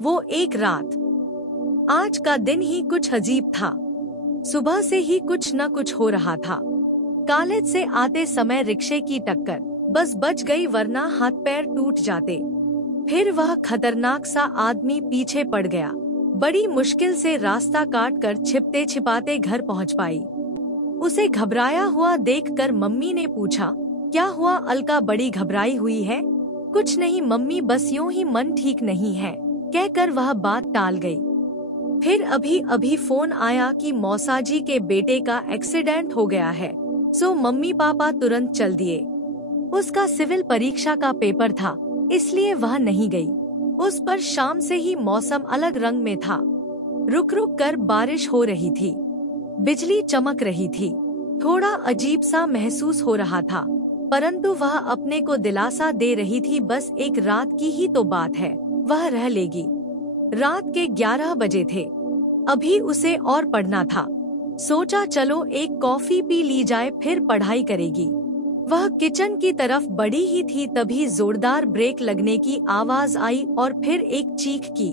वो एक रात। आज का दिन ही कुछ अजीब था। सुबह से ही कुछ न कुछ हो रहा था। कॉलेज से आते समय रिक्शे की टक्कर, बस बच गई वरना हाथ पैर टूट जाते। फिर वह खतरनाक सा आदमी पीछे पड़ गया। बड़ी मुश्किल से रास्ता काट कर छिपते छिपाते घर पहुंच पाई। उसे घबराया हुआ देखकर मम्मी ने पूछा, क्या हुआ अलका, बड़ी घबराई हुई है? कुछ नहीं मम्मी, बस यूं ही मन ठीक नहीं है, कहकर वह बात टाल गई। फिर अभी अभी फोन आया कि मौसाजी के बेटे का एक्सीडेंट हो गया है। सो मम्मी पापा तुरंत चल दिए। उसका सिविल परीक्षा का पेपर था, इसलिए वह नहीं गई। उस पर शाम से ही मौसम अलग रंग में था। रुक रुक कर बारिश हो रही थी, बिजली चमक रही थी। थोड़ा अजीब सा महसूस हो रहा था, परंतु वह अपने को दिलासा दे रही थी, बस एक रात की ही तो बात है, वह रह लेगी। रात के 11 बजे थे। अभी उसे और पढ़ना था। सोचा चलो एक कॉफी पी ली जाए, फिर पढ़ाई करेगी। वह किचन की तरफ बढ़ी ही थी, तभी जोरदार ब्रेक लगने की आवाज आई और फिर एक चीख की।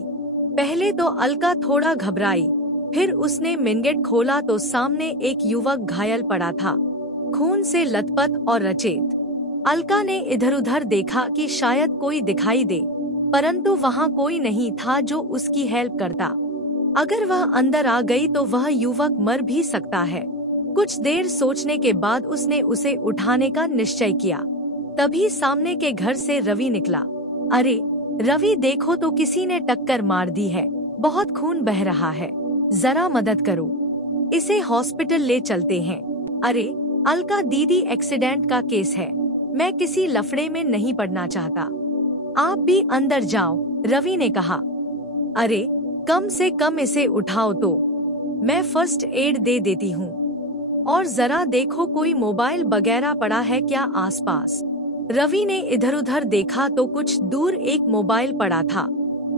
पहले तो अलका थोड़ा घबराई, फिर उसने मिनगेट खोला तो सामने एक युवक घायल पड़ा था, खून से लथपथ और रचेत। अलका ने इधर उधर देखा कि शायद कोई दिखाई दे, परंतु वहाँ कोई नहीं था जो उसकी हेल्प करता। अगर वह अंदर आ गई तो वह युवक मर भी सकता है। कुछ देर सोचने के बाद उसने उसे उठाने का निश्चय किया। तभी सामने के घर से रवि निकला। अरे रवि, देखो तो किसी ने टक्कर मार दी है, बहुत खून बह रहा है, जरा मदद करो, इसे हॉस्पिटल ले चलते हैं। अरे अलका दीदी, एक्सीडेंट का केस है, मैं किसी लफड़े में नहीं पड़ना चाहता, आप भी अंदर जाओ, रवि ने कहा। अरे कम से कम इसे उठाओ तो, मैं फर्स्ट एड दे देती हूँ। और जरा देखो कोई मोबाइल वगैरह पड़ा है क्या आसपास। रवि ने इधर उधर देखा तो कुछ दूर एक मोबाइल पड़ा था।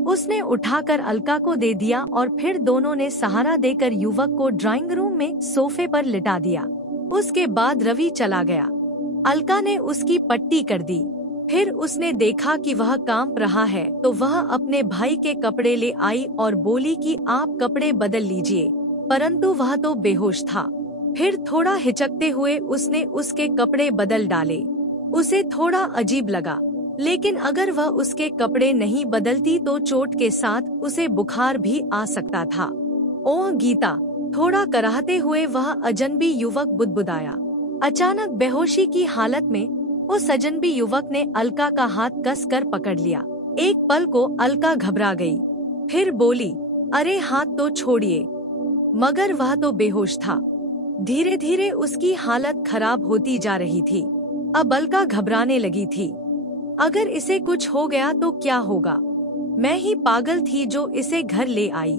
उसने उठाकर अलका को दे दिया और फिर दोनों ने सहारा देकर युवक को ड्राइंग रूम में सोफे पर लिटा दिया। उसके बाद रवि चला गया। अलका ने उसकी पट्टी कर दी। फिर उसने देखा कि वह कांप रहा है तो वह अपने भाई के कपड़े ले आई और बोली कि आप कपड़े बदल लीजिए, परंतु वह तो बेहोश था। फिर थोड़ा हिचकते हुए उसने उसके कपड़े बदल डाले। उसे थोड़ा अजीब लगा, लेकिन अगर वह उसके कपड़े नहीं बदलती तो चोट के साथ उसे बुखार भी आ सकता था। ओह गीता, थोड़ा कराहते हुए वह अजनबी युवक बुदबुदाया। अचानक बेहोशी की हालत में उस अजनबी युवक ने अलका का हाथ कस कर पकड़ लिया। एक पल को अलका घबरा गई, फिर बोली, अरे हाथ तो छोड़िए। मगर वह तो बेहोश था। धीरे धीरे उसकी हालत खराब होती जा रही थी। अब अलका घबराने लगी थी। अगर इसे कुछ हो गया तो क्या होगा? मैं ही पागल थी जो इसे घर ले आई।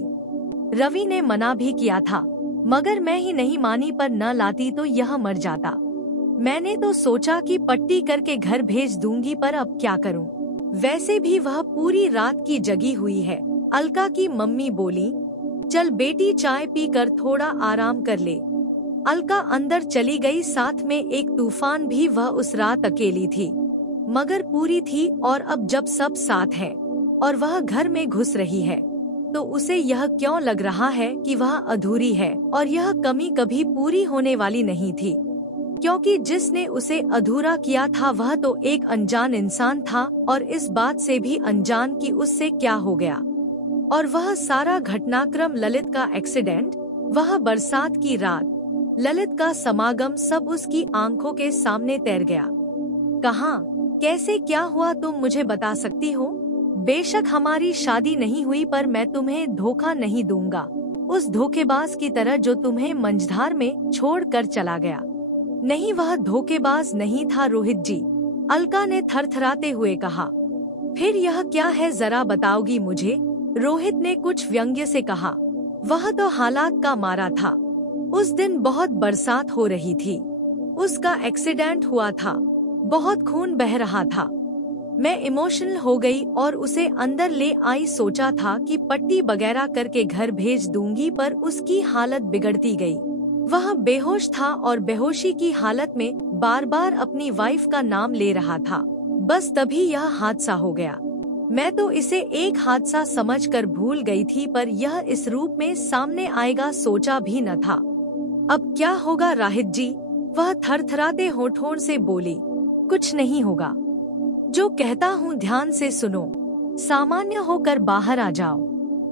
रवि ने मना भी किया था, मगर मैं ही नहीं मानी, पर न लाती तो यह मर जाता। मैंने तो सोचा कि पट्टी करके घर भेज दूंगी, पर अब क्या करूं? वैसे भी वह पूरी रात की जगी हुई है। अलका की मम्मी बोली, चल बेटी चाय पी कर थोड़ा आराम कर ले। अलका अंदर चली गई, साथ में एक तूफान भी। वह उस रात अकेली थी, मगर पूरी थी, और अब जब सब साथ है और वह घर में घुस रही है तो उसे यह क्यों लग रहा है कि वह अधूरी है, और यह कमी कभी पूरी होने वाली नहीं थी, क्योंकि जिसने उसे अधूरा किया था वह तो एक अनजान इंसान था, और इस बात से भी अनजान कि उससे क्या हो गया। और वह सारा घटनाक्रम, ललित का एक्सीडेंट, वह बरसात की रात, ललित का समागम, सब उसकी आंखों के सामने तैर गया। कहाँ, कैसे, क्या हुआ, तुम मुझे बता सकती हो? बेशक हमारी शादी नहीं हुई, पर मैं तुम्हें धोखा नहीं दूंगा, उस धोखेबाज की तरह जो तुम्हें मंझधार में छोड़ कर चला गया। नहीं, वह धोखेबाज नहीं था रोहित जी, अलका ने थरथराते हुए कहा। फिर यह क्या है, जरा बताओगी मुझे? रोहित ने कुछ व्यंग्य से कहा। वह तो हालात का मारा था। उस दिन बहुत बरसात हो रही थी, उसका एक्सीडेंट हुआ था, बहुत खून बह रहा था। मैं इमोशनल हो गई और उसे अंदर ले आई। सोचा था कि पट्टी वगैरह करके घर भेज दूंगी, पर उसकी हालत बिगड़ती गई। वह बेहोश था और बेहोशी की हालत में बार बार अपनी वाइफ का नाम ले रहा था। बस तभी यह हादसा हो गया। मैं तो इसे एक हादसा समझकर भूल गई थी, पर यह इस रूप में सामने आएगा सोचा भी न था। अब क्या होगा राहित जी? वह थरथराते होठों से बोली। कुछ नहीं होगा। जो कहता हूँ ध्यान से सुनो। सामान्य होकर बाहर आ जाओ।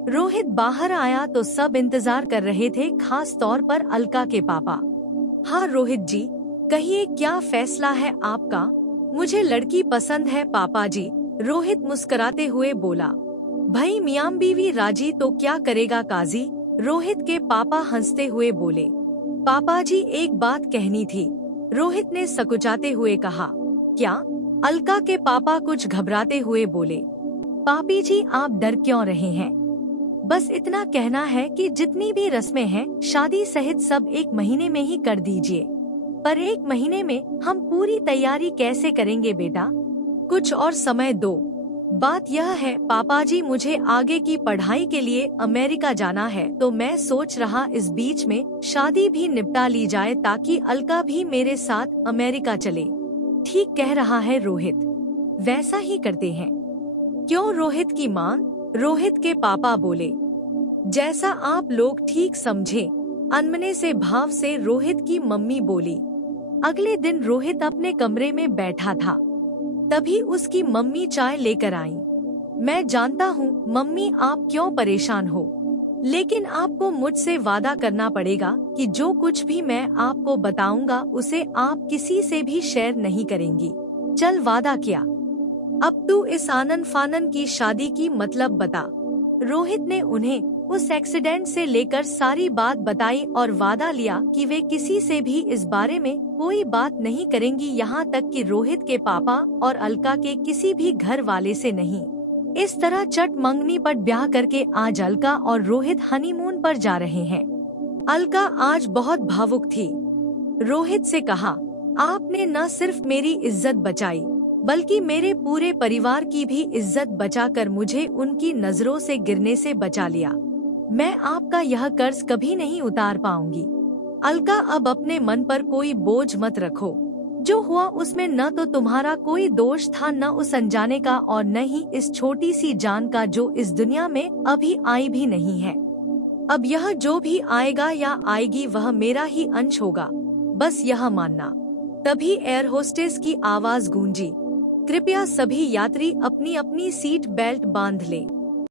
रोहित बाहर आया तो सब इंतजार कर रहे थे, खास तौर पर अलका के पापा। हाँ रोहित जी, कहिए क्या फैसला है आपका? मुझे लड़की पसंद है पापा जी, रोहित मुस्कुराते हुए बोला। भाई मियां बीवी राजी तो क्या करेगा काजी, रोहित के पापा हंसते हुए बोले। पापा जी एक बात कहनी थी, रोहित ने सकुचाते हुए कहा। क्या? अलका के पापा कुछ घबराते हुए बोले। पापी जी आप डर क्यों रहे हैं? बस इतना कहना है कि जितनी भी रस्में हैं शादी सहित सब 1 महीने में ही कर दीजिए। पर 1 महीने में हम पूरी तैयारी कैसे करेंगे बेटा? कुछ और समय दो। बात यह है पापा जी, मुझे आगे की पढ़ाई के लिए अमेरिका जाना है, तो मैं सोच रहा इस बीच में शादी भी निपटा ली जाए ताकि अलका भी मेरे साथ अमेरिका चले। ठीक कह रहा है रोहित, वैसा ही करते हैं। क्यों रोहित की मांग? रोहित के पापा बोले। जैसा आप लोग ठीक समझे, अनमने से भाव से रोहित की मम्मी बोली। अगले दिन रोहित अपने कमरे में बैठा था, तभी उसकी मम्मी चाय लेकर आई। मैं जानता हूँ मम्मी आप क्यों परेशान हो, लेकिन आपको मुझसे वादा करना पड़ेगा कि जो कुछ भी मैं आपको बताऊंगा उसे आप किसी से भी शेयर नहीं करेंगी। चल वादा किया। अब तू इस आनन फानन की शादी की मतलब बता। रोहित ने उन्हें उस एक्सीडेंट से लेकर सारी बात बताई और वादा लिया कि वे किसी से भी इस बारे में कोई बात नहीं करेंगी, यहाँ तक कि रोहित के पापा और अलका के किसी भी घर वाले से नहीं। इस तरह चट मंगनी पर ब्याह करके आज अलका और रोहित हनीमून पर जा रहे हैं। अलका आज बहुत भावुक थी। रोहित से कहा, आपने न सिर्फ मेरी इज्जत बचाई बल्कि मेरे पूरे परिवार की भी इज्जत बचाकर मुझे उनकी नजरों से गिरने से बचा लिया। मैं आपका यह कर्ज कभी नहीं उतार पाऊंगी। अलका अब अपने मन पर कोई बोझ मत रखो। जो हुआ उसमें न तो तुम्हारा कोई दोष था, न उस अनजाने का, और न ही इस छोटी सी जान का जो इस दुनिया में अभी आई भी नहीं है। अब यह जो भी आएगा या आएगी वह मेरा ही अंश होगा, बस यह मानना। तभी एयर होस्टेस की आवाज गूंजी। कृपया सभी यात्री अपनी अपनी सीट बेल्ट बांध लें।